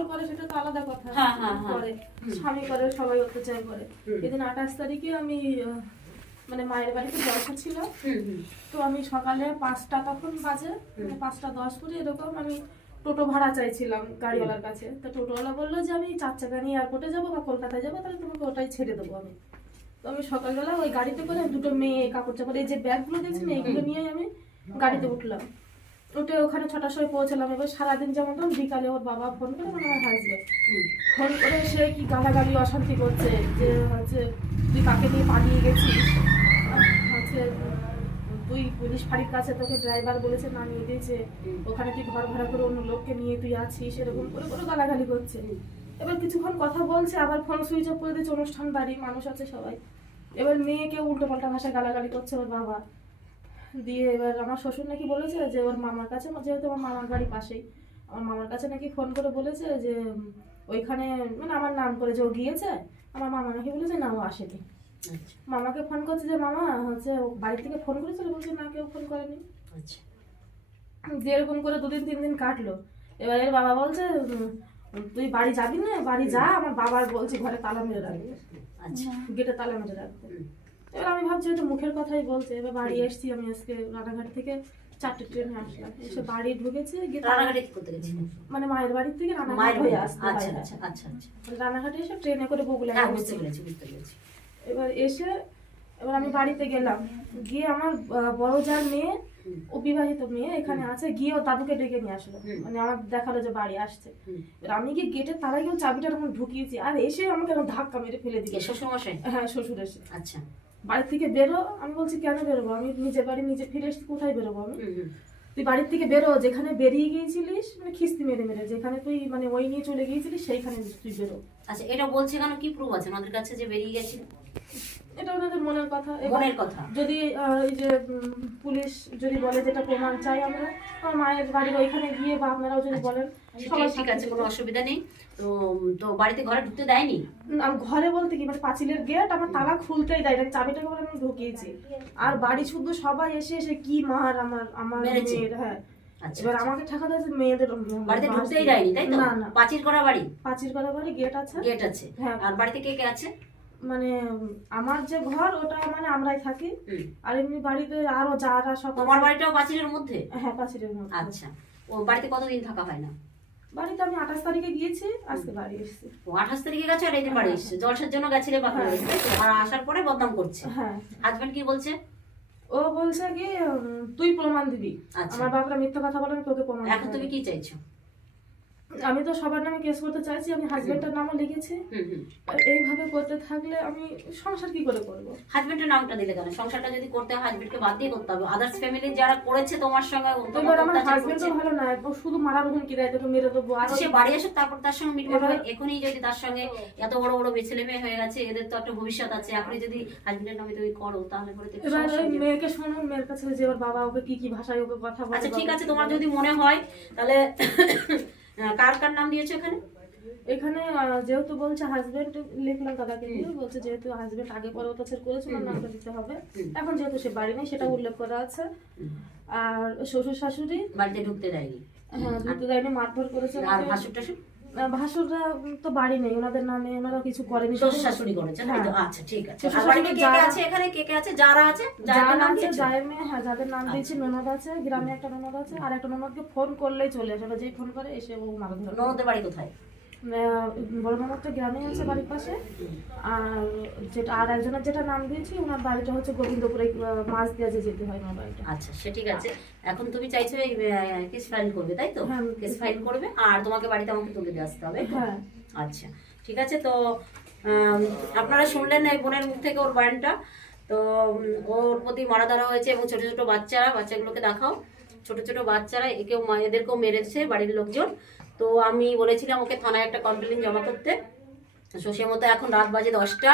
অত্যাচার করে সেটা তো আলাদা কথা, করে স্বামী করে, সবাই অত্যাচার করে। এদিন 28 তারিখে আমি মানে মায়ের বাড়িতে জলসা ছিল, তো আমি সকালে 5টা তখন বাজে, 5:10 করে এরকম আমি টোটো ভাড়া চাইছিলাম গাড়িওয়ালার কাছে। তো টোটোওয়ালা বললো যে আমি 4 চাকা নিয়ে এয়ারপোর্টে যাবো বা কলকাতায় যাবো, তাহলে তোমাকে ওটাই ছেড়ে দেবো আমি। তো আমি সকালবেলা ওই গাড়িতে করে দুটো মেয়ে কাপড় চাপড় এই যে ব্যাগগুলো দেখছেন এইগুলো নিয়ে আমি গাড়িতে উঠলাম। উঠে ওখানে 6টার সময় পৌঁছলাম। এবার সারাদিন যেমন বিকালে ওর বাবা ফোন করে, মানে আমার হাজবেন্ড ফোন করে সে কি গালাগালি অশান্তি করছে যে হচ্ছে তুই কাকে নিয়ে পালিয়ে গেছিস, হচ্ছে তুই পুলিশ ফাঁড়ির কাছে তোকে ড্রাইভার বলেছে নামিয়ে দিয়েছে, ওখানে তুই ঘর ভাড়া করে অন্য লোককে নিয়ে তুই আছিস, এরকম করে করে গালাগালি করছে। এবার কিছুক্ষণ কথা বলছে, আবার ফোন সুইচ অফ করে দিয়েছে, অনুষ্ঠান বাড়ি মানুষ আছে সবাই। এবার মেয়েকে উল্টো পাল্টা ভাষায় গালাগালি করছে ওর বাবা। দিয়ে এবার আমার শ্বশুর নাকি বলেছে যে ওর মামার কাছে, যেহেতু আমার মামার বাড়ি পাশেই, আমার মামার কাছে নাকি ফোন করে বলেছে যে ওইখানে মানে আমার নাম করে যে ও গিয়েছে। আমার মামা নাকি বলেছে না ও আসেনি। মামাকে ফোন করছে যে মামা হচ্ছে বাড়ি থেকে ফোন করেছিল, বলছে না কেউ ফোন করেনি। যেরকম করে 2-3 দিন কাটলো। এবার এর বাবা বলছে তুই বাড়ি যাবি না, বাড়ি যা, আমার বাবার বলছি ঘরে তালা মেরে রাখবে, গেটে তালা মেরে রাখবে। এবার আমি ভাবছি হয়তো মুখের কথাই বলছে। এবার বাড়ি এসছি আমি আজকে রানাঘাট থেকে 4টে ট্রেনে আসলাম, এসে বাড়ি ঢুকেছে। মানে মায়ের বাড়ি থেকে রানাঘাট হয়ে আসতে রানাঘাটে এসে ট্রেনে করে বগুড়া। এবার এসে এবার আমি বাড়িতে গেলাম, গিয়ে আমার বড় যার মেয়ে, ও বিবাহিত মেয়ে এখানে আছে, গিয়ে ও দাদুকে ডেকে নিয়ে আসলো, মানে আমার দেখালো যে বাড়ি আসছে। আমি গিয়ে গেটের তালায় গিয়ে চাবিটা এরকম ঢুকিয়েছি, আর এসে আমাকে এরকম ধাক্কা মেরে ফেলে দিয়েছে শ্বশুরমশাই। হ্যাঁ শ্বশুর এসে। আচ্ছা বাড়ি থেকে বেরো। আমি বলছি কেন বেরোবো, আমি নিজের বাড়ি নিজে ফিরে এসেছি, কোথায় বেরোবো আমি? তুই বাড়ির থেকে বেরো, যেখানে বেরিয়ে গিয়েছিলিস মানে খিস্তি মেরে মেরে, যেখানে তুই মানে ওই নিয়ে চলে গিয়েছিলিস সেইখানে তুই বেরো। আচ্ছা এটা বলছে কেন, কি প্রুফ আছে আমাদের কাছে যে বেরিয়ে গেছিল? এটা ওনাদের মনের কথা। মনের কথা যদি এই যে পুলিশ যদি বলে যেটা প্রমাণ চাই আমরা, আমার মায়ের বাড়ির ওইখানে গিয়ে বা আপনারাও যদি বলেন, সবাই ঠিক আছে, কোনো অসুবিধা নেই। তো তো বাড়িতে ঘরে ঢুকতে দেয়নি? ঘরে বলতে কি মানে পাঁচিলের গেট আমার তালা খুলতেই দেয় না, চাবিটাকে বলে আমি ঢুকিয়েছি। আর বাড়ি শুধু সবাই এসে এসে কি মার আমার মেয়ের। হ্যাঁ এবার আমাকে ঠেকা দিয়েছে মেয়েদের বাড়িতে ঢুকতেই দেয়নি, তাই তো? না না পাঁচিল করা বাড়ি, পাঁচিল করা বাড়ি, গেট আছে, গেট আছে। হ্যাঁ আর বাড়িতে কে কে আছে? মানে আমার যে ঘর ওটা মানে আমরাই থাকি, আর এমনি বাড়িতে আরো যারা সব। তোমার বাড়িটাও পাঁচিলের মধ্যে? হ্যাঁ পাঁচিলের মধ্যে। আচ্ছা ও বাড়িতে কতদিন থাকা হয় না? বাড়িতে আমি 28 তারিখে গিয়েছি, আজকে বাড়ি এসেছি। ও 28 তারিখে গেছে আর এই দিন বাড়ি এসেছে, জলসার জন্য গেছিলে বাপের বাড়ি, আর আসার পরে বদনাম করছে। হ্যাঁ হাজবেন্ড কি বলছে? ও বলছে কি তুই প্রমাণ দিবি। আমার বাবারা মিথ্যা কথা বলে, তোকে প্রমাণ। এখন তুমি কি চাইছো? আমি তো সবার নামে কেস করতে চাইছি, আমি হাজবেন্ডের নামও লিখেছি। এইভাবে করতে থাকলে আমি সংসার কি করে করব? হাজবেন্ডের নামটা দিলে কেন? সংসারটা যদি করতে হয় হাজবেন্ডকে বাদ দিয়ে করতে হবে। আদার্স ফ্যামিলি যারা করেছে তোমার সঙ্গে, তোমার আমার হাজবেন্ডও ভালো না, শুধু মারার হুমকি দেয়, তোকে মেরে দেবো। আর সে বাড়ি আসুক, তারপর তার সঙ্গে মিটমাট হবে। এখনই যদি তার সঙ্গে এত বড় বড় ছেলে মেয়ে হয়ে গেছে, এদের তো একটা ভবিষ্যৎ আছে, এখনই যদি হাজবেন্ডের নামে তুমি করো তাহলে পরে এবার ওই মেয়েকে শোনো, মেয়ের কাছে যে ওর বাবা ওকে কি কি ভাষায় ওকে কথা বলে। আচ্ছা ঠিক আছে, তোমার যদি মনে হয় তাহলে কার কার নাম দিয়েছো এখানে? এখানে যেহেতু বলছে হাজবেন্ড, লিখলাম দাদাকে দিয়ে, বলছে যেহেতু হাজবেন্ড আগে পরে অত্যাচার করেছে ওনার নামটা দিতে হবে। এখন যেহেতু সে বাড়ি নেই সেটা উল্লেখ করা আছে। আর শ্বশুর শাশুড়ি বাড়িতে ঢুকতে দেয়নি। হ্যাঁ ঢুকতে দেয়নি, মারধর করেছে। আর ভাসুর টাসুর? ভাসুররা তো বাড়ি নেই, ওনাদের নামে ওনারা কিছু করেনি, শ্বশুর শাশুড়ি করেছে। আচ্ছা ঠিক আছে। আর বাড়িতে কে কে আছে এখানে? কে কে আছে? যারা আছে, যাদের নাম দিয়েছে, জায়ের মেয়ে। হ্যাঁ যাদের নাম দিয়েছে, ননদ আছে, গ্রামে একটা ননদ আছে, আর একটা ননদকে ফোন করলেই চলে আসে, যেই ফোন করে এসে ও মারধর। ননদের বাড়ি কোথায়? বড় ননদটা গ্রামে আছে বাড়ির পাশে। আর যেটা আর একজনের যেটা নাম দিয়েছি ওনার বাড়িটা হচ্ছে গোবিন্দপুরে, মাছ দিয়ে যেতে হয় ওনার বাড়িটা। আচ্ছা সে ঠিক আছে। এখন তুমি চাইছো এই কেস ফাইল করবে, তাই তো? কেস ফাইল করবে আর তোমাকে বাড়িতে আমাকে তুলে দিয়ে আসতে হবে। হ্যাঁ আচ্ছা ঠিক আছে। তো আপনারা শুনলেন এই বোনের মুখ থেকে ওর বয়ানটা। তো ওর প্রতি মারা ধরা হয়েছে এবং ছোট ছোট বাচ্চাগুলোকে দেখাও, ছোট ছোট বাচ্চারা এদেরকেও মেরেছে বাড়ির লোকজন। তো আমি বলেছিলাম ওকে থানায় একটা কমপ্লেন জমা করতে। সে মতো এখন রাত বাজে 10টা,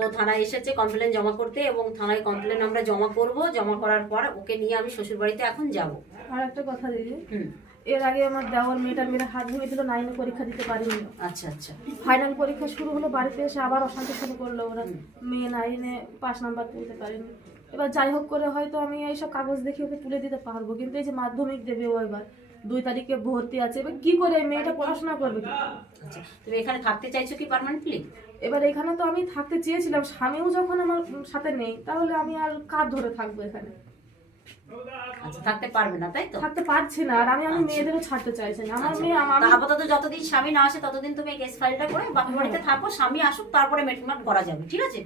ও থানায় এসেছে কমপ্লেন জমা করতে, এবং থানায় কমপ্লেন আমরা জমা করব। জমা করার পর ওকে নিয়ে আমি শ্বশুর বাড়িতে এখন যাব। আর একটা কথা দিদি, এর আগে আমার দেওয়ার মেয়েটার মেয়েরা হাত ভেঙে দিল, 9 পরীক্ষা দিতে পারিনি। আচ্ছা আচ্ছা ফাইনাল পরীক্ষা শুরু হলো, বাড়িতে এসে আবার অশান্তি শুরু করলো ওরা, মেয়ে 9-এ 5 নাম্বার তুলতে পারেনি। এবার যাই হোক করে হয়তো আমি এইসব কাগজ দেখে ওকে তুলে দিতে পারবো, কিন্তু এই যে মাধ্যমিক দেবে ও এবার 2 তারিখে ভর্তি আছে। এবার কি করে এই মেয়েটা পড়াশোনা করবে কি করে? আচ্ছা, তুমি এখানে থাকতে চাইছো কি পার্মানেন্টলি? এবার এখানে তো আমি থাকতে চেয়েছিলাম, স্বামীও যখন আমার সাথে নেই তাহলে আমি আর কার ধরে থাকবো এখানে? আচ্ছা, থাকতে পারবে না তাই তো? থাকতে পারছি না, আর আমি মেয়েদেরও ছাড়তে চাইছি না। আমার মেয়ে তা আপাতত যতদিন স্বামী না আসে ততদিন তুমি কেস ফাইলটা করে বাপের বাড়িতে থাকো, স্বামী আসুক তারপরে মেটমাট করা যাবে, ঠিক আছে?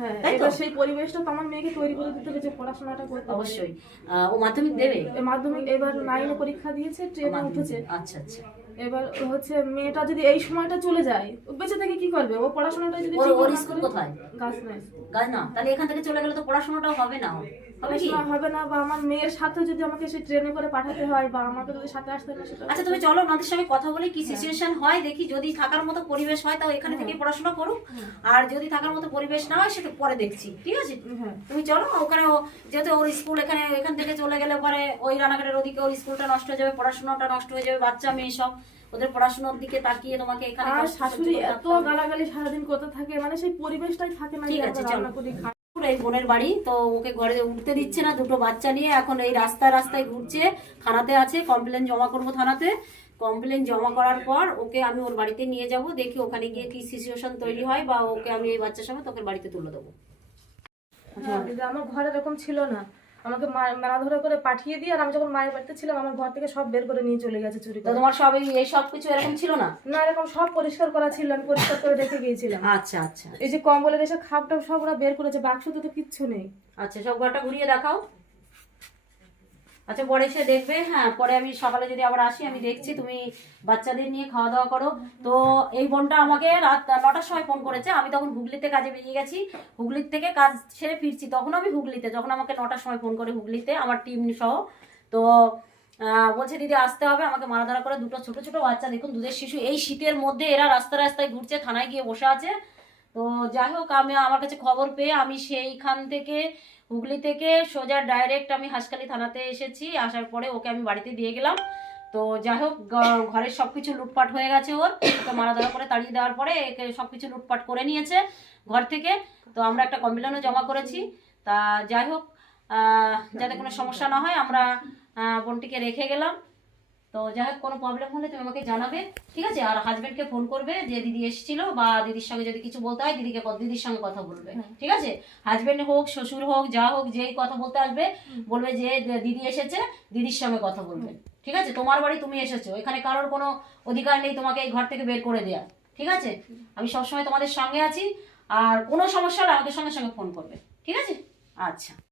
হ্যাঁ, তাই তো? এবার সেই পরিবেশটা তো আমার মেয়েকে তৈরি করে দিতে হবে যে পড়াশোনাটা করতে হবে। অবশ্যই। ও মাধ্যমিক দেবে? এই মাধ্যমিক এবার 9 পরীক্ষা দিয়েছে, ট্রেনে উঠেছে। আচ্ছা আচ্ছা। এবার হচ্ছে মেয়েটা যদি এই সময়টা চলে যায়, ও বেঁচে থেকে কি করবে? ও পড়াশোনাটা যদি ওর ঠিক ওর না স্কুল করে, কোথায়? গাছ নাই, গাছ না, তাহলে এখান থেকে চলে গেলে তো পড়াশোনাটাও হবে না, হবে কি? পড়াশোনা হবে না। বা আমার মেয়ের সাথে যদি আমাকে সেই ট্রেনে করে পাঠাতে হয়, বা আমাকে যদি সাথে আসতে হয়, সেটা আচ্ছা, তুমি চলো ওনাদের সঙ্গে কথা বলে কি সিচুয়েশন হয় দেখি। যদি থাকার মতো পরিবেশ হয় তাও এখানে থেকে পড়াশোনা করুক, আর যদি থাকার মতো পরিবেশ না হয় সেটা পরে দেখছি, ঠিক আছে? হ্যাঁ। তুমি চলো ওখানে, যেহেতু ওর স্কুল এখান থেকে চলে গেলে পরে ওই রানাঘাটের ওদিকে ওর স্কুলটা নষ্ট হয়ে যাবে, পড়াশোনাটা নষ্ট হয়ে যাবে, বাচ্চা মেয়ে সব ওদের পড়াশোনার দিকে তাকিয়ে তোমাকে এখানে আর কষ্ট সহ্য শাশুড়ি করে এত থাকতে হবে। গালাগালি সারাদিন করতে থাকে, মানে সেই পরিবেশটাই থাকে না। ঠিক যে আছে, আমরা চলো। রান্না করি, খাই। এই বোনের বাড়ি তো, ওকে ঘরে উঠতে দিচ্ছে না, দুটো বাচ্চা নিয়ে এখন এই রাস্তায় ঘুরছে। থানাতে আছে, কমপ্লেন জমা করবো থানাতে। কমপ্লেন জমা করার পর ওকে আমি ওর বাড়িতে নিয়ে যাব, দেখি ওখানে গিয়ে কি সিচুয়েশন তৈরি হয়, বা ওকে আমি এই বাচ্চার সঙ্গে তোকে বাড়িতে তুলে দেবো। হ্যাঁ, দিদি, আমার ঘরে এরকম ছিল না। আমাকে মারা ধরে করে পাঠিয়ে দিয়ে, আর আমি যখন মায়ের বাড়িতে ছিলাম আমার ঘর থেকে সব বের করে নিয়ে চলে গেছে চুরি তো করে। তোমার সব এই সব কিছু এরকম ছিল না? না, এরকম সব পরিষ্কার করা ছিল, আমি পরিষ্কার করে রেখে গিয়েছিলাম। আচ্ছা আচ্ছা এই যে কম্বলের এসে খাপটা সব ওরা বের করেছে, বাক্সতে তো কিচ্ছু নেই। আচ্ছা, সব ঘরটা ঘুরিয়ে দেখাও। আচ্ছা, পরে এসে দেখবে। হ্যাঁ, পরে আমি সকালে যদি আবার আসি আমি দেখছি, তুমি বাচ্চাদের নিয়ে খাওয়া দাওয়া করো। তো এই বোনটা আমাকে রাত 9টার সময় ফোন করেছে, আমি তখন হুগলিতে কাজে বেরিয়ে গেছি। হুগলির থেকে কাজ ছেড়ে ফিরছি, তখন আমি হুগলিতে, যখন আমাকে 9টার সময় ফোন করে হুগলিতে আমার টিম সহ। তো বলছে দিদি আসতে হবে, আমাকে মারাধরা করে দুটো ছোট ছোট বাচ্চা, দেখুন দুধের শিশু, এই শীতের মধ্যে এরা রাস্তায় ঘুরছে, থানায় গিয়ে বসে আছে। তো যাই হোক, আমার কাছে খবর পেয়ে আমি সেইখান থেকে হুগলি থেকে সোজা ডাইরেক্ট আমি হাসখালি থানাতে এসেছি। আসার পরে ওকে আমি বাড়িতে দিয়ে গেলাম। তো যাই হোক, ঘরের সবকিছু লুটপাট হয়ে গেছে, ওকে মারাধরা করে তাড়িয়ে দেওয়ার পরে একে সবকিছু লুটপাট করে নিয়েছে ঘর থেকে। তো আমরা একটা কমপ্লেনও জমা করেছি। তা যাই হোক, যাতে কোনো সমস্যা না হয় আমরা বোনটিকে রেখে গেলাম। তো যাই হোক, কোনো প্রবলেম হলে তুমি আমাকে জানাবে, ঠিক আছে? আর হাজবেন্ডকে ফোন করবে যে দিদি এসেছিল, বা দিদির সঙ্গে যদি কিছু বলতে হয় দিদির সঙ্গে কথা বলবে, ঠিক আছে? হাজবেন্ড হোক, শ্বশুর হোক, যা হোক, যেই কথা বলতে আসবে বলবে যে দিদি এসেছে, দিদির সঙ্গে কথা বলবে, ঠিক আছে? তোমার বাড়ি, তুমি এসেছো, এখানে কারোর কোনো অধিকার নেই তোমাকে এই ঘর থেকে বের করে দেওয়া, ঠিক আছে? আমি সবসময় তোমাদের সঙ্গে আছি, আর কোনো সমস্যা হলে আমাদের সঙ্গে সঙ্গে ফোন করবে, ঠিক আছে? আচ্ছা।